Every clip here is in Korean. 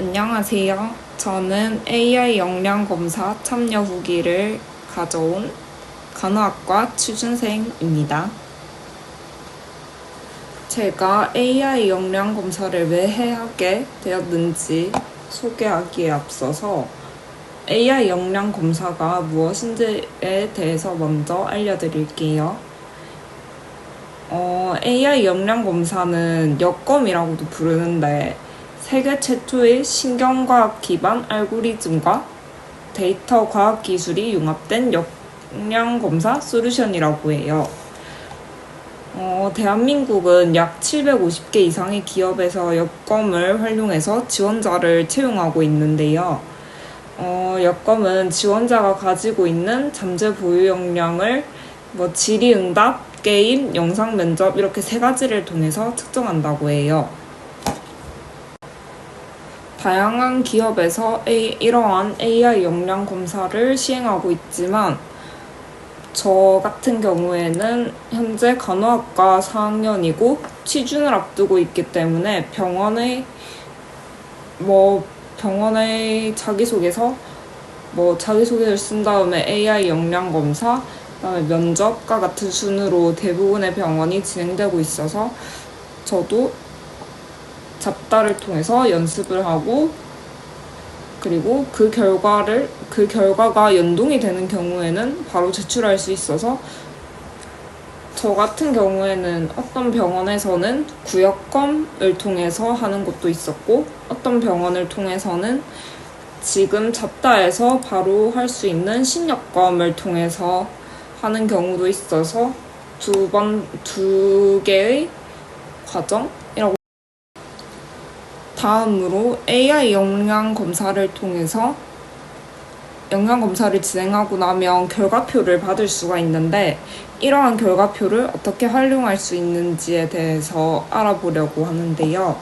안녕하세요. 저는 AI 역량 검사 참여 후기를 가져온 간호학과 취준생입니다. 제가 AI 역량 검사를 왜 해야 하게 되었는지 소개하기에 앞서서 AI 역량 검사가 무엇인지에 대해서 먼저 알려드릴게요. AI 역량 검사는 역검이라고도 부르는데 세계 최초의 신경과학 기반 알고리즘과 데이터 과학 기술이 융합된 역량 검사 솔루션이라고 해요. 대한민국은 약 750개 이상의 기업에서 역검을 활용해서 지원자를 채용하고 있는데요. 역검은 지원자가 가지고 있는 잠재 보유 역량을 질의응답, 게임, 영상 면접 이렇게 세 가지를 통해서 측정한다고 해요. 다양한 기업에서 이러한 AI 역량 검사를 시행하고 있지만 저 같은 경우에는 현재 간호학과 4학년이고 취준을 앞두고 있기 때문에 병원에 자기소개서 자기소개를 쓴 다음에 AI 역량 검사, 그다음에 면접과 같은 순으로 대부분의 병원이 진행되고 있어서 저도 잡다를 통해서 연습을 하고 그리고 그 결과가 연동이 되는 경우에는 바로 제출할 수 있어서 저 같은 경우에는 어떤 병원에서는 구역검을 통해서 하는 것도 있었고 어떤 병원을 통해서는 지금 잡다에서 바로 할 수 있는 신역검을 통해서 하는 경우도 있어서 두 개의 과정이라고. 다음으로 AI 역량 검사를 통해서 역량 검사를 진행하고 나면 결과표를 받을 수가 있는데 이러한 결과표를 어떻게 활용할 수 있는지에 대해서 알아보려고 하는데요.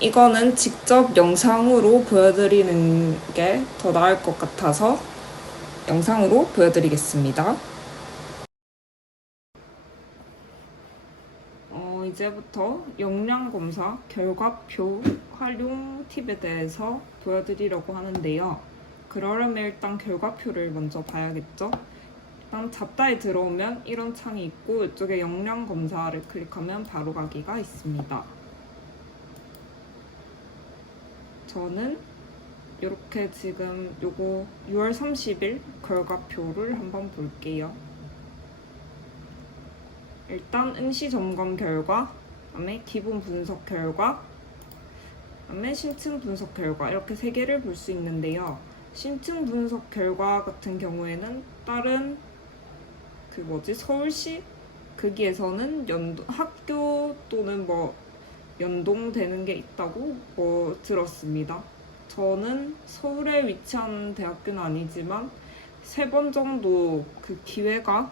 이거는 직접 영상으로 보여드리는 게 더 나을 것 같아서 영상으로 보여드리겠습니다. 이제부터 역량 검사 결과표 활용 팁에 대해서 보여드리려고 하는데요. 그러려면 일단 결과표를 먼저 봐야겠죠. 일단 잡다에 들어오면 이런 창이 있고 이쪽에 역량 검사를 클릭하면 바로 가기가 있습니다. 저는 이렇게 지금 요거 6월 30일 결과표를 한번 볼게요. 일단 응시 점검 결과, 그다음에 기본 분석 결과, 그다음에 심층 분석 결과 이렇게 세 개를 볼 수 있는데요. 심층 분석 결과 같은 경우에는 다른 서울시 거기에서는 학교 또는 연동되는 게 있다고 들었습니다. 저는 서울에 위치한 대학교는 아니지만 3번 정도 그 기회가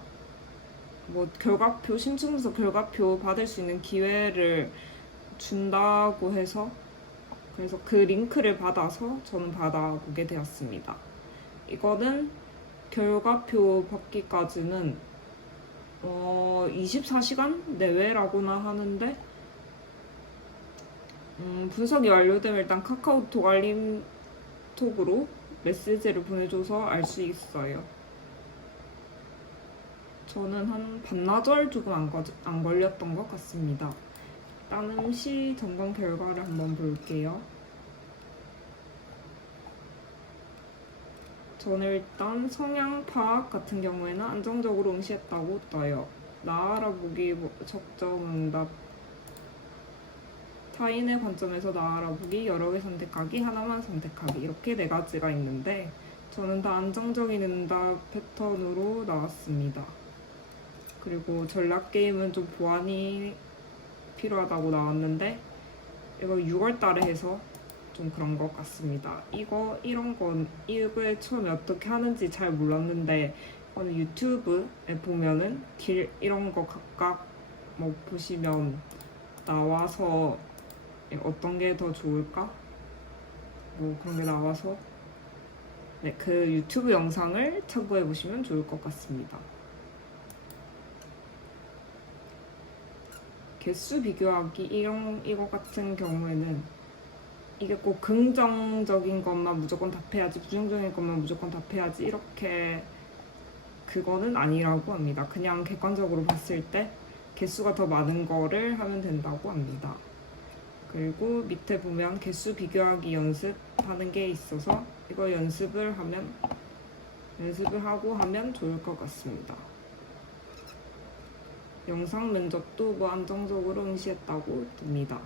심층분석 결과표 받을 수 있는 기회를 준다고 해서 그래서 그 링크를 받아서 저는 받아보게 되었습니다. 이거는 결과표 받기까지는 24시간 내외라고나 하는데 분석이 완료되면 일단 카카오톡 알림톡으로 메시지를 보내줘서 알 수 있어요. 저는 한 반나절 조금 안 걸렸던 것 같습니다. 일단 응시 점검 결과를 한번 볼게요. 저는 일단 성향 파악 같은 경우에는 안정적으로 응시했다고 떠요. 나 알아보기, 적정 응답, 타인의 관점에서 나 알아보기, 여러 개 선택하기, 하나만 선택하기 이렇게 4가지가 있는데 저는 다 안정적인 응답 패턴으로 나왔습니다. 그리고 전략 게임은 좀 보완이 필요하다고 나왔는데 이거 6월달에 해서 좀 그런 것 같습니다. 이거에 처음에 어떻게 하는지 잘 몰랐는데 유튜브에 보면은 이런 거 각각 보시면 나와서 어떤 게 더 좋을까? 그런 게 나와서 그 유튜브 영상을 참고해 보시면 좋을 것 같습니다. 개수 비교하기 이거 같은 경우에는 이게 꼭 긍정적인 것만 무조건 답해야지, 부정적인 것만 무조건 답해야지 이렇게 그거는 아니라고 합니다. 그냥 객관적으로 봤을 때 개수가 더 많은 거를 하면 된다고 합니다. 그리고 밑에 보면 개수 비교하기 연습하는 게 있어서 이거 연습을 하고 하면 좋을 것 같습니다. 영상 면접도 뭐 안정적으로 응시했다고 뜹니다.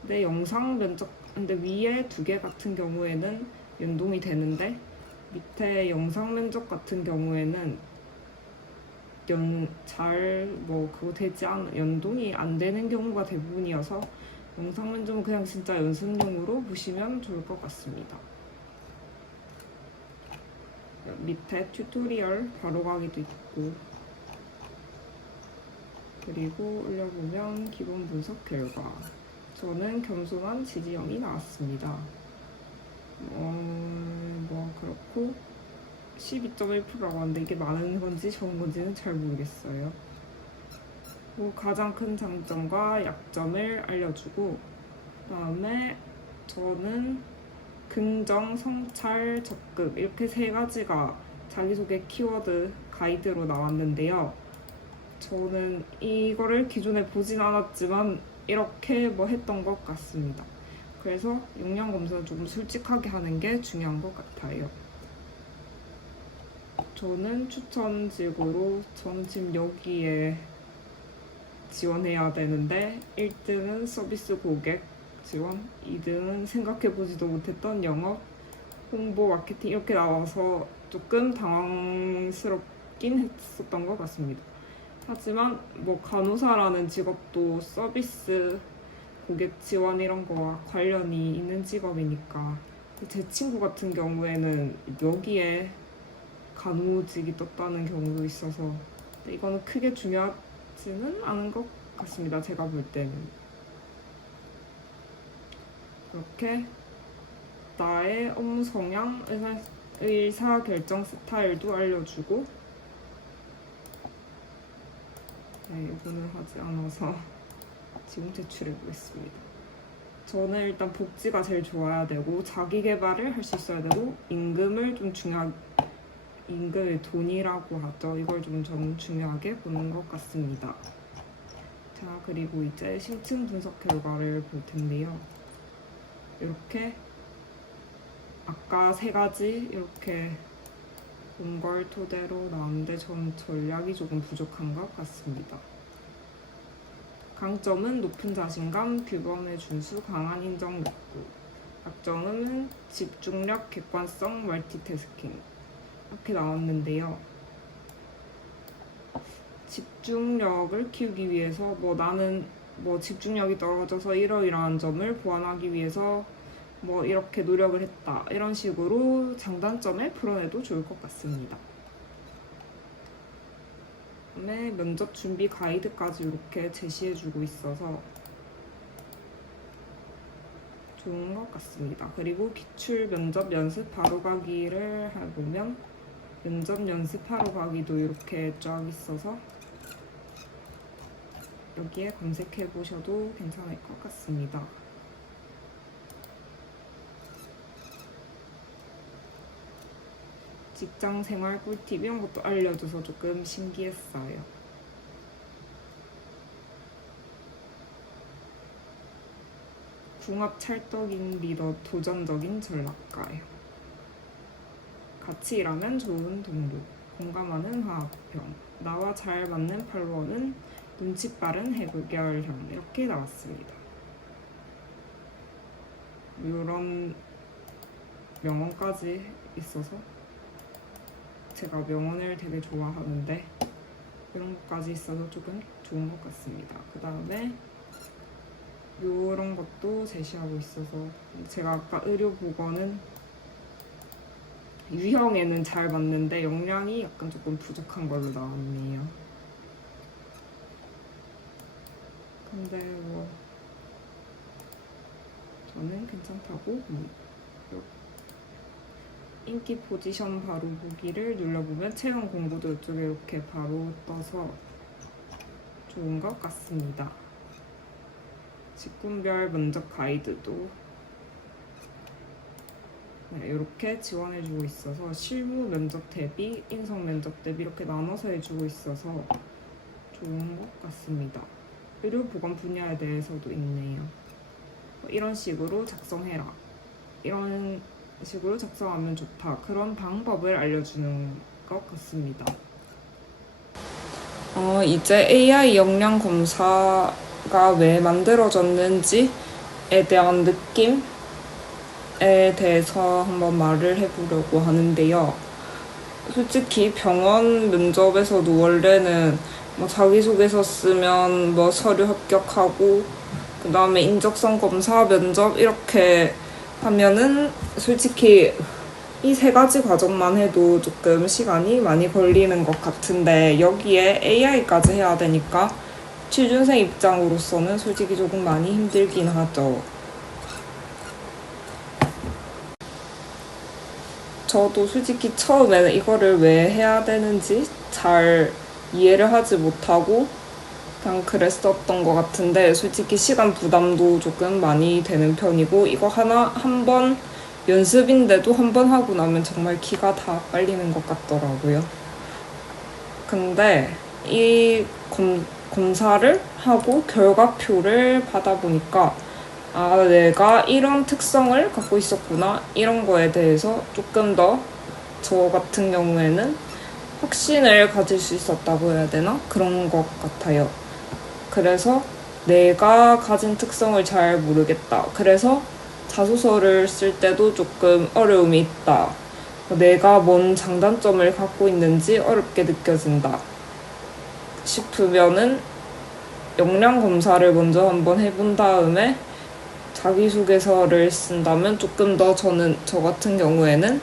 근데 영상 면접, 근데 위에 2개 같은 경우에는 연동이 되는데 밑에 영상 면접 같은 경우에는 그거 되지 않은, 연동이 안 되는 경우가 대부분이어서 영상 면접은 그냥 진짜 연습용으로 보시면 좋을 것 같습니다. 밑에 튜토리얼 바로가기도 있고, 그리고 올려보면 기본 분석 결과. 저는 겸손한 지지형이 나왔습니다. 그렇고 12.1%라고 하는데 이게 많은 건지 적은 건지는 잘 모르겠어요. 가장 큰 장점과 약점을 알려주고, 그다음에 저는 긍정, 성찰, 적극 이렇게 3가지가 자기소개 키워드 가이드로 나왔는데요. 저는 이거를 기존에 보진 않았지만 이렇게 했던 것 같습니다. 그래서 역량 검사를 조금 솔직하게 하는 게 중요한 것 같아요. 저는 추천직으로 전 지금 여기에 지원해야 되는데 1등은 서비스 고객 지원, 2등은 생각해보지도 못했던 영업, 홍보, 마케팅 이렇게 나와서 조금 당황스럽긴 했었던 것 같습니다. 하지만 간호사라는 직업도 서비스 고객 지원 이런 거와 관련이 있는 직업이니까, 제 친구 같은 경우에는 여기에 간호직이 떴다는 경우도 있어서 이거는 크게 중요하지는 않은 것 같습니다. 제가 볼 때는. 이렇게 나의 업무 성향, 의사결정 스타일도 알려주고, 이거는 하지 않아서 지금 제출해 보겠습니다. 저는 일단 복지가 제일 좋아야 되고 자기 개발을 할 수 있어야 되고 임금을 임금의 돈이라고 하죠. 이걸 좀 저는 중요하게 보는 것 같습니다. 자, 그리고 이제 심층 분석 결과를 볼 텐데요. 이렇게 아까 3가지 이렇게 본 걸 토대로 나왔는데 전 전략이 조금 부족한 것 같습니다. 강점은 높은 자신감, 규범의 준수, 강한 인정 욕구. 약점은 집중력, 객관성, 멀티태스킹 이렇게 나왔는데요. 집중력을 키우기 위해서 나는 집중력이 떨어져서 이러이러한 점을 보완하기 위해서 이렇게 노력을 했다, 이런 식으로 장단점을 풀어내도 좋을 것 같습니다. 그다음에 면접 준비 가이드까지 이렇게 제시해주고 있어서 좋은 것 같습니다. 그리고 기출 면접 연습 바로 가기를 해보면 면접 연습 바로 가기도 이렇게 쫙 있어서 여기에 검색해 보셔도 괜찮을 것 같습니다. 직장 생활 꿀팁 이런 것도 알려줘서 조금 신기했어요. 궁합 찰떡인 리더, 도전적인 전략가예요. 같이 일하면 좋은 동료, 공감하는 화합형, 나와 잘 맞는 팔로워는 눈치 빠른 해결형 이렇게 나왔습니다. 이런 명언까지 있어서 제가 명언을 되게 좋아하는데 이런 것까지 있어서 조금 좋은 것 같습니다. 그 다음에 이런 것도 제시하고 있어서 제가 아까 의료보건은 유형에는 잘 맞는데 역량이 약간 조금 부족한 걸로 나왔네요. 근데 저는 괜찮다고 봅니다. 인기 포지션 바로 보기를 눌러보면 채용 공고도 이쪽에 이렇게 바로 떠서 좋은 것 같습니다. 직군별 면접 가이드도 이렇게 지원해주고 있어서 실무 면접 대비, 인성 면접 대비 이렇게 나눠서 해주고 있어서 좋은 것 같습니다. 의료보건 분야에 대해서도 있네요. 이런 식으로 작성해라. 이런 식으로 작성하면 좋다. 그런 방법을 알려주는 것 같습니다. 이제 AI 역량 검사가 왜 만들어졌는지에 대한 느낌에 대해서 한번 말을 해보려고 하는데요. 솔직히 병원 면접에서도 원래는 뭐 자기소개서 쓰면 뭐 서류 합격하고 그 다음에 인적성 검사 면접 이렇게 하면은 솔직히 이 세 가지 과정만 해도 조금 시간이 많이 걸리는 것 같은데 여기에 AI까지 해야 되니까 취준생 입장으로서는 솔직히 조금 많이 힘들긴 하죠. 저도 솔직히 처음에는 이거를 왜 해야 되는지 잘 이해를 하지 못하고 그냥 그랬었던 것 같은데 솔직히 시간 부담도 조금 많이 되는 편이고 이거 한 번 연습인데도 한 번 하고 나면 정말 기가 다 빨리는 것 같더라고요. 근데 이 검사를 하고 결과표를 받아보니까 아, 내가 이런 특성을 갖고 있었구나 이런 거에 대해서 조금 더 저 같은 경우에는 확신을 가질 수 있었다고 해야 되나? 그런 것 같아요. 그래서 내가 가진 특성을 잘 모르겠다. 그래서 자소서를 쓸 때도 조금 어려움이 있다. 내가 뭔 장단점을 갖고 있는지 어렵게 느껴진다 싶으면은 역량 검사를 먼저 한번 해본 다음에 자기소개서를 쓴다면 조금 더 저 같은 경우에는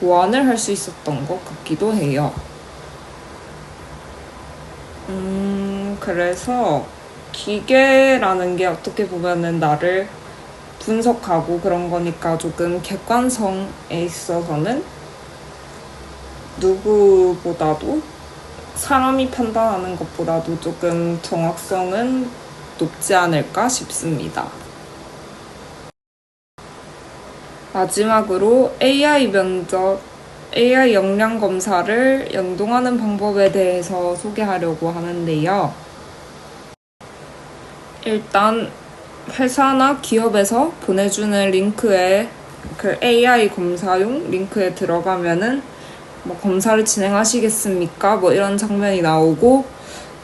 보완을 할 수 있었던 것 같기도 해요. 그래서 기계라는 게 어떻게 보면은 나를 분석하고 그런 거니까 조금 객관성에 있어서는 누구보다도 사람이 판단하는 것보다도 조금 정확성은 높지 않을까 싶습니다. 마지막으로 AI 역량 검사를 연동하는 방법에 대해서 소개하려고 하는데요. 일단 회사나 기업에서 보내주는 링크에 그 AI 검사용 링크에 들어가면은 뭐 검사를 진행하시겠습니까? 뭐 이런 장면이 나오고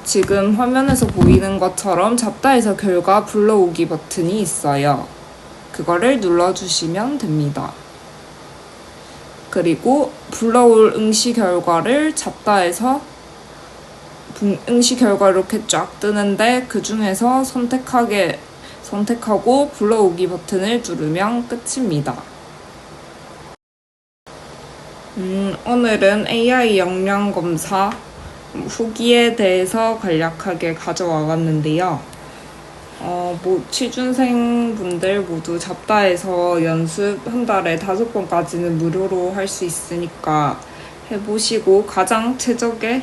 지금 화면에서 보이는 것처럼 잡다해서 결과 불러오기 버튼이 있어요. 그거를 눌러주시면 됩니다. 그리고 불러올 응시 결과를 잡다해서 응시 결과 이렇게 쫙 뜨는데 그 중에서 선택하고 불러오기 버튼을 누르면 끝입니다. 오늘은 AI 역량 검사 후기에 대해서 간략하게 가져와 봤는데요. 취준생분들 모두 잡다해서 연습 한 달에 5번까지는 무료로 할 수 있으니까 해보시고 가장 최적의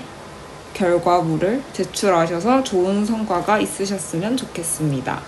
결과물을 제출하셔서 좋은 성과가 있으셨으면 좋겠습니다.